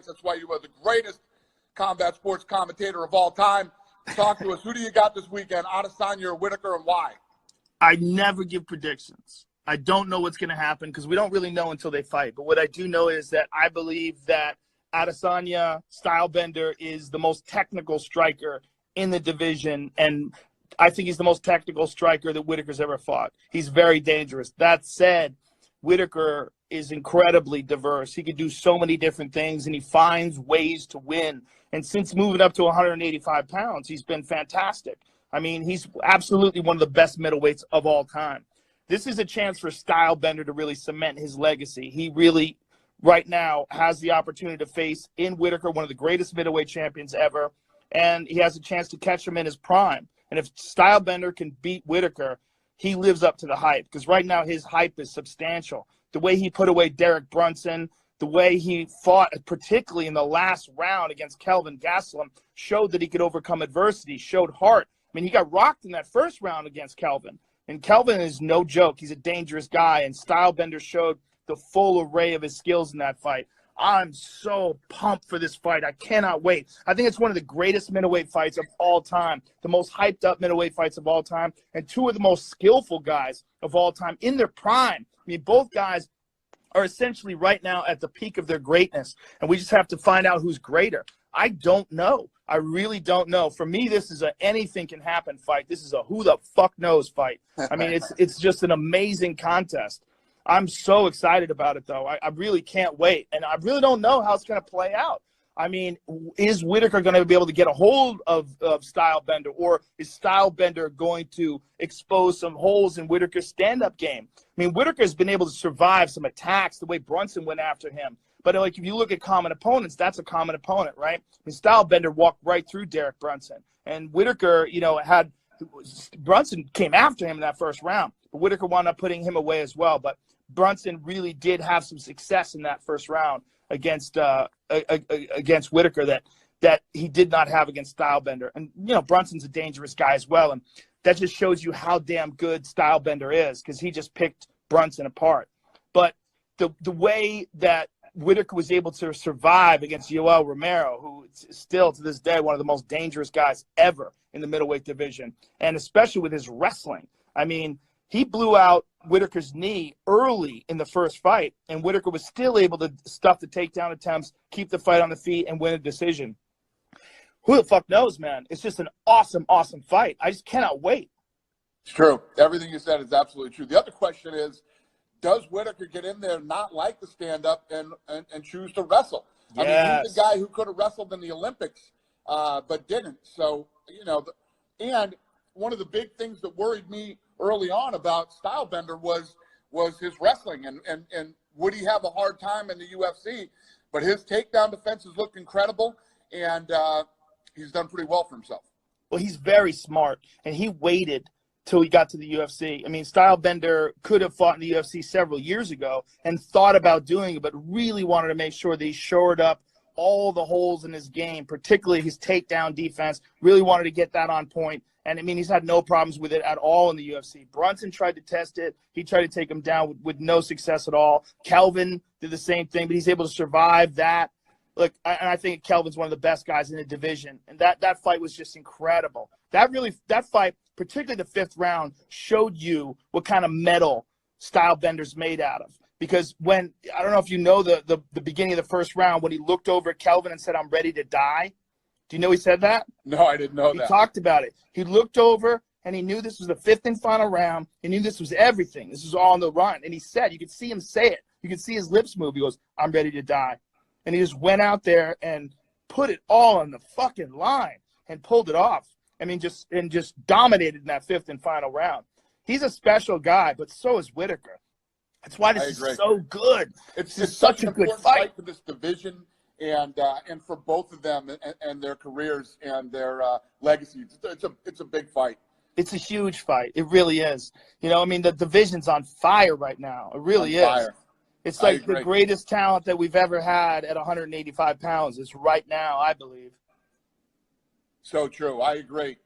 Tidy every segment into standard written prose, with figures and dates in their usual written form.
fights. That's why you are the greatest combat sports commentator of all time. Talk to us. Who do you got this weekend, Adesanya or Whitaker, and why? I never give predictions. I don't know what's going to happen because we don't really know until they fight. But what I do know is that I believe that Adesanya Stylebender is the most technical striker in the division, and I think he's the most technical striker that Whitaker's ever fought. He's very dangerous. That said, Whitaker is incredibly diverse. He can do so many different things, and he finds ways to win. And since moving up to 185 pounds, he's been fantastic. I mean, he's absolutely one of the best middleweights of all time. This is a chance for Stylebender to really cement his legacy. He really, right now, has the opportunity to face in Whitaker one of the greatest middleweight champions ever, and he has a chance to catch him in his prime. And if Stylebender can beat Whitaker, he lives up to the hype, because right now his hype is substantial. The way he put away Derek Brunson, the way he fought, particularly in the last round against Kelvin Gastelum, showed that he could overcome adversity, showed heart. I mean, he got rocked in that first round against Kelvin. And Kelvin is no joke. He's a dangerous guy, and Stylebender showed the full array of his skills in that fight. I'm so pumped for this fight. I cannot wait. I think it's one of the greatest middleweight fights of all time, the most hyped up middleweight fights of all time, and two of the most skillful guys of all time in their prime. I mean, both guys are essentially right now at the peak of their greatness, and we just have to find out who's greater. I don't know. I really don't know. For me, this is a anything can happen fight. This is a who the fuck knows fight. I mean, it's just an amazing contest. I'm so excited about it, though. I really can't wait, and I really don't know how it's going to play out. I mean, is Whitaker going to be able to get a hold of Stylebender, or is Stylebender going to expose some holes in Whitaker's stand-up game? I mean, Whitaker's been able to survive some attacks the way Brunson went after him. But, like, if you look at common opponents, that's a common opponent, right? I mean, Stylebender walked right through Derek Brunson. And Whitaker, you know, Brunson came after him in that first round. But Whitaker wound up putting him away as well. But Brunson really did have some success in that first round against Whitaker that he did not have against Stylebender. And, you know, Brunson's a dangerous guy as well. And that just shows you how damn good Stylebender is, because he just picked Brunson apart. But the way that Whitaker was able to survive against Yoel Romero, who is still to this day one of the most dangerous guys ever in the middleweight division, and especially with his wrestling. I mean, he blew out Whitaker's knee early in the first fight, and Whitaker was still able to stuff the takedown attempts, keep the fight on the feet, and win a decision. Who the fuck knows, man? It's just an awesome, awesome fight. I just cannot wait. It's true. Everything you said is absolutely true. The other question is, does Whitaker get in there, not like the stand-up, and choose to wrestle? Yes. I mean, he's the guy who could have wrestled in the Olympics, but didn't. So, you know, and one of the big things that worried me early on about Stylebender was his wrestling, and would he have a hard time in the UFC? But his takedown defenses looked incredible, and he's done pretty well for himself. Well, he's very smart, and he waited till he got to the UFC. I mean, Stylebender could have fought in the UFC several years ago and thought about doing it, but really wanted to make sure that he shored up all the holes in his game, particularly his takedown defense, really wanted to get that on point. And, I mean, he's had no problems with it at all in the UFC. Brunson tried to test it. He tried to take him down with no success at all. Kelvin did the same thing, but he's able to survive that. Look, and I think Kelvin's one of the best guys in the division, and that fight was just incredible. That fight, particularly the fifth round, showed you what kind of metal Stylebender's made out of. Because when, I don't know if you know the beginning of the first round, when he looked over at Kelvin and said, "I'm ready to die." Do you know he said that? No, I didn't know that. He talked about it. He looked over, and he knew this was the fifth and final round. He knew this was everything. This was all on the run. And he said, you could see him say it. You could see his lips move. He goes, "I'm ready to die." And he just went out there and put it all on the fucking line and pulled it off. I mean, just dominated in that fifth and final round. He's a special guy, but so is Whitaker. That's why this is so good. It's such a good fight for this division and for both of them and their careers and their legacies. It's a big fight. It's a huge fight. It really is. You know, I mean, the division's on fire right now. It really is. Fire. It's like the greatest talent that we've ever had at 185 pounds is right now, I believe. So true. I agree.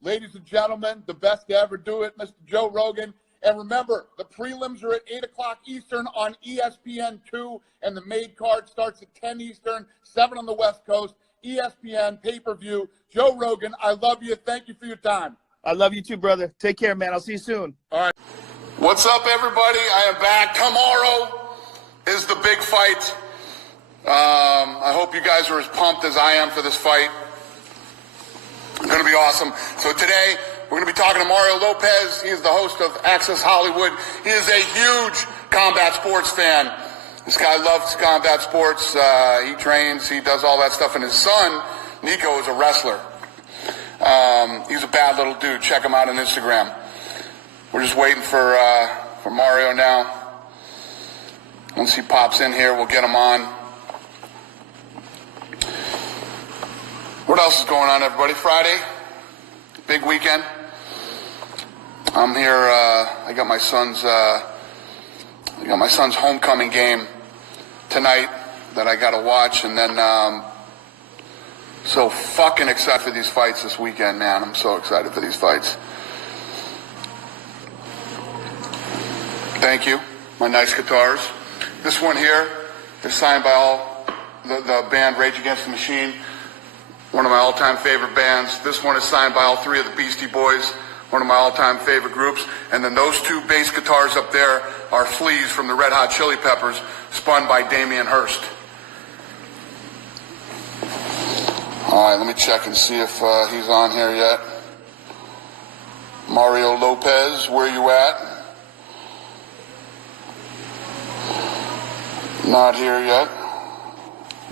Ladies and gentlemen, the best to ever do it, Mr. Joe Rogan. And remember, the prelims are at 8 o'clock Eastern on ESPN2, and the main card starts at 10 Eastern, 7 on the West Coast, ESPN, pay-per-view. Joe Rogan, I love you. Thank you for your time. I love you too, brother. Take care, man. I'll see you soon. All right. What's up, everybody? I am back. Tomorrow is the big fight. I hope you guys are as pumped as I am for this fight. It's going to be awesome. So today, we're going to be talking to Mario Lopez. He is the host of Access Hollywood. He is a huge combat sports fan. This guy loves combat sports. He trains. He does all that stuff. And his son, Nico, is a wrestler. He's a bad little dude. Check him out on Instagram. We're just waiting for Mario now. Once he pops in here, we'll get him on. What else is going on, everybody? Friday, big weekend. I'm here. I got my son's homecoming game tonight that I got to watch, and then so fucking excited for these fights this weekend, man. I'm so excited for these fights. Thank you, my nice guitars. This one here is signed by all the band Rage Against the Machine, one of my all-time favorite bands. This one is signed by all three of the Beastie Boys, one of my all-time favorite groups. And then those two bass guitars up there are Fleas from the Red Hot Chili Peppers, spun by Damien Hirst. All right, let me check and see if he's on here yet. Mario Lopez, where you at? Not here yet.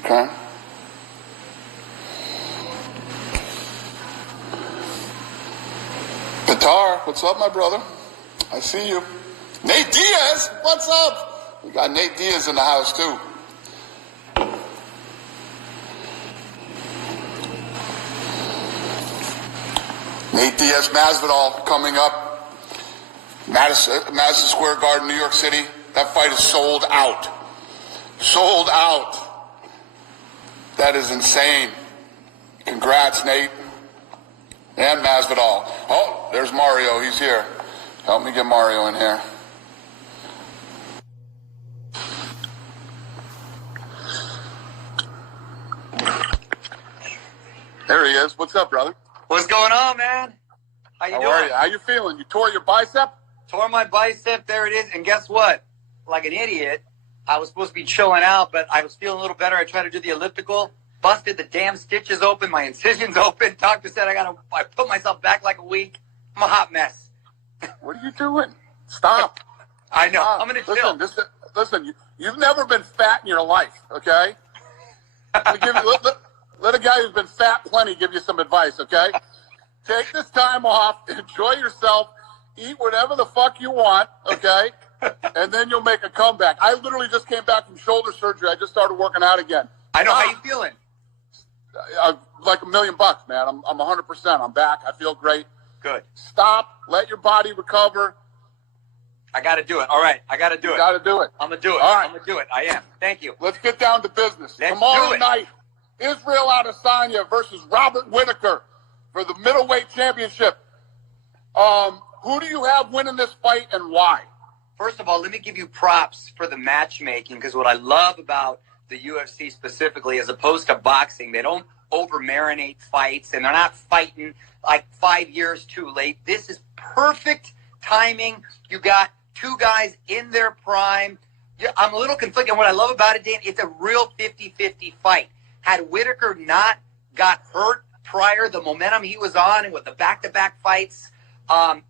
Okay. Guitar, what's up, my brother? I see you. Nate Diaz, what's up? We got Nate Diaz in the house, too. Nate Diaz Masvidal coming up. Madison Square Garden, New York City. That fight is sold out. Sold out. That is insane. Congrats, Nate. And Masvidal. Oh, there's Mario. He's here. Help me get Mario in here. There he is. What's up, brother? What's going on, man? How you doing? How you feeling? You tore your bicep? Tore my bicep. There it is. And guess what? Like an idiot, I was supposed to be chilling out, but I was feeling a little better. I tried to do the elliptical. Busted the damn stitches open, my incisions open. Doctor said I put myself back like a week. I'm a hot mess. What are you doing? Stop. I know. Stop. I'm going to chill. Listen, you've never been fat in your life, okay? Let a guy who's been fat plenty give you some advice, okay? Take this time off, enjoy yourself, eat whatever the fuck you want, okay? And then you'll make a comeback. I literally just came back from shoulder surgery. I just started working out again. I know. How you feeling? Like $1 million, man. I'm 100%. I'm back. I feel great. Good. Stop. Let your body recover. I got to do it. All right. I got to do it. You got to do it. I'm going to do it. All right. I'm going to do it. I am. Thank you. Let's get down to business. Let's Tomorrow do it. night, Israel Adesanya versus Robert Whittaker for the middleweight championship. Who do you have winning this fight and why? First of all, let me give you props for the matchmaking, because what I love about the UFC specifically, as opposed to boxing, they don't over-marinate fights, and they're not fighting like 5 years too late. This is perfect timing. You got two guys in their prime. I'm a little conflicted. What I love about it, Dan, it's a real 50-50 fight. Had Whittaker not got hurt prior, the momentum he was on, and with the back-to-back fights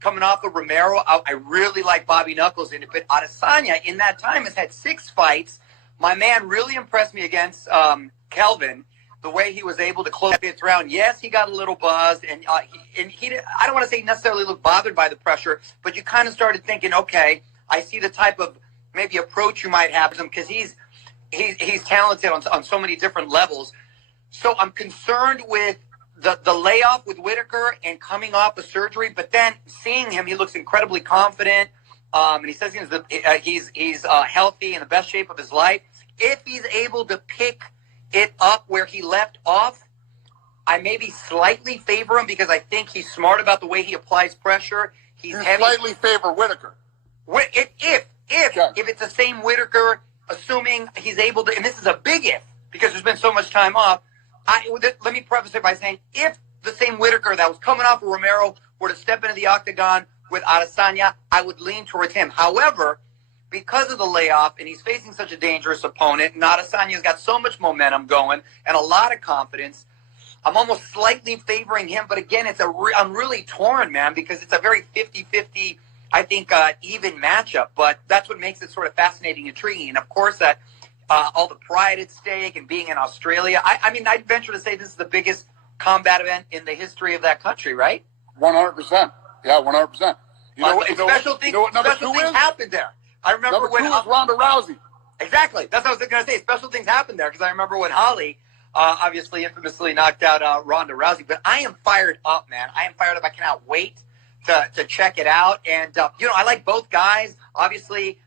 coming off of Romero, I really like Bobby Knuckles in it. But Adesanya, in that time, has had 6 fights. My man really impressed me against Kelvin, the way he was able to close the 5th round. Yes, he got a little buzzed, and he I don't want to say necessarily looked bothered by the pressure, but you kind of started thinking, okay, I see the type of maybe approach you might have to him, because he's talented on so many different levels. So I'm concerned with the layoff with Whittaker and coming off of surgery, but then seeing him, he looks incredibly confident, and he says he's healthy, in the best shape of his life. If he's able to pick it up where he left off, I maybe slightly favor him, because I think he's smart about the way he applies pressure. He's you heavy. slightly favor Whittaker. If it's the same Whitaker, assuming he's able to, and this is a big if because there's been so much time off. Let me preface it by saying, if the same Whitaker that was coming off of Romero were to step into the octagon with Adesanya, I would lean towards him. However, because of the layoff and he's facing such a dangerous opponent, and Adesanya's got so much momentum going and a lot of confidence, I'm almost slightly favoring him. But again, I'm really torn, man, because it's a very 50-50, I think, even matchup. But that's what makes it sort of fascinating and intriguing. And, of course, that all the pride at stake and being in Australia. I mean, I'd venture to say this is the biggest combat event in the history of that country, right? 100%. Yeah, 100%. Special things happened there. I remember number when two is Ronda Rousey. Exactly. That's what I was going to say. Special things happened there because I remember when Holly obviously infamously knocked out Ronda Rousey. But I am fired up, man. I am fired up. I cannot wait to check it out. And, I like both guys. Obviously,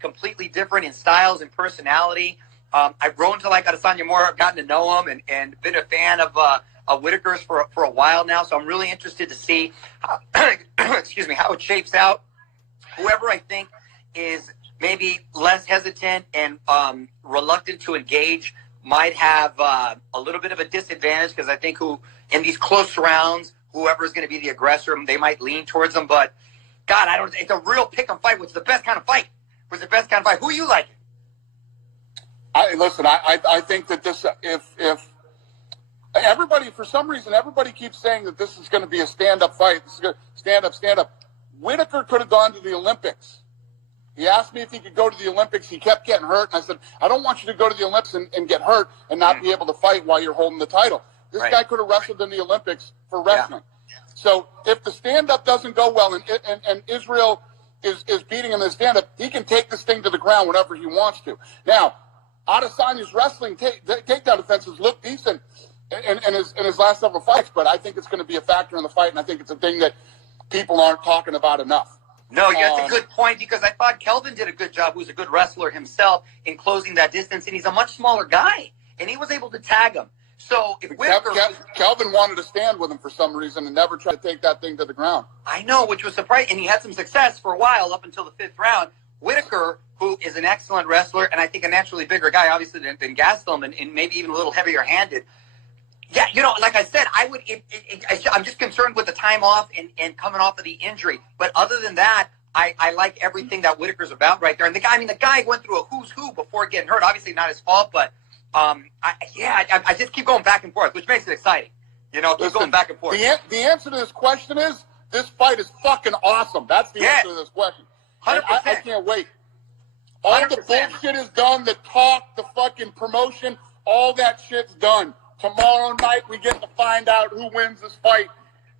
completely different in styles and personality. I've grown to like Adesanya more. I've gotten to know him and been a fan of Whitaker's for a while now. So I'm really interested to see how, how it shapes out. Whoever I think is maybe less hesitant and reluctant to engage might have a little bit of a disadvantage because I think in these close rounds, whoever is going to be the aggressor, they might lean towards them. But, God, it's a real pick-em fight. What's the best kind of fight? Who you like? I think that this, if everybody, for some reason, everybody keeps saying that this is going to be a stand-up fight. This is going to stand up. Whitaker could have gone to the Olympics. He asked me if he could go to the Olympics. He kept getting hurt. And I said, I don't want you to go to the Olympics and get hurt and not be able to fight while you're holding the title. This guy could have wrestled in the Olympics for wrestling. Yeah. So if the stand-up doesn't go well and Israel is beating him in the stand-up, he can take this thing to the ground whenever he wants to. Now, Adesanya's wrestling takedown defenses look decent in his last several fights, but I think it's going to be a factor in the fight, and I think it's a thing that people aren't talking about enough. No, that's a good point because I thought Kelvin did a good job, who's a good wrestler himself, in closing that distance, and he's a much smaller guy, and he was able to tag him. So if Kelvin wanted to stand with him for some reason and never tried to take that thing to the ground. I know, which was surprising, and he had some success for a while up until the fifth round. Whitaker, who is an excellent wrestler, and I think a naturally bigger guy, obviously, than Gastelum, and maybe even a little heavier-handed. Yeah, like I said, I'm just concerned with the time off and coming off of the injury. But other than that, I like everything that Whitaker's about right there. And the guy went through a who's who before getting hurt. Obviously not his fault, but I just keep going back and forth, which makes it exciting. Going back and forth. The answer to this question is this fight is fucking awesome. That's the answer to this question. 100%. I can't wait. All 100%. The bullshit is done. The talk, the fucking promotion, all that shit's done. Tomorrow night, we get to find out who wins this fight,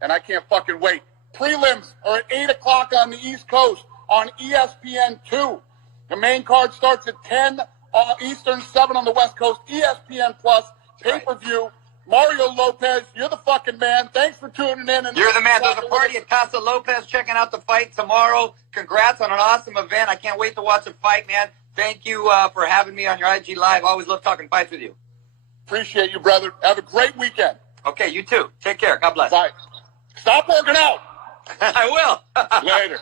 and I can't fucking wait. Prelims are at 8 o'clock on the East Coast on ESPN2. The main card starts at 10 Eastern, 7 on the West Coast. ESPN Plus, pay-per-view. Mario Lopez, you're the fucking man. Thanks for tuning in. You're the man. There's a party at Casa Lopez checking out the fight tomorrow. Congrats on an awesome event. I can't wait to watch the fight, man. Thank you for having me on your IG Live. I always love talking fights with you. Appreciate you, brother. Have a great weekend. Okay, you too. Take care. God bless. Bye. Stop working out. I will. Later.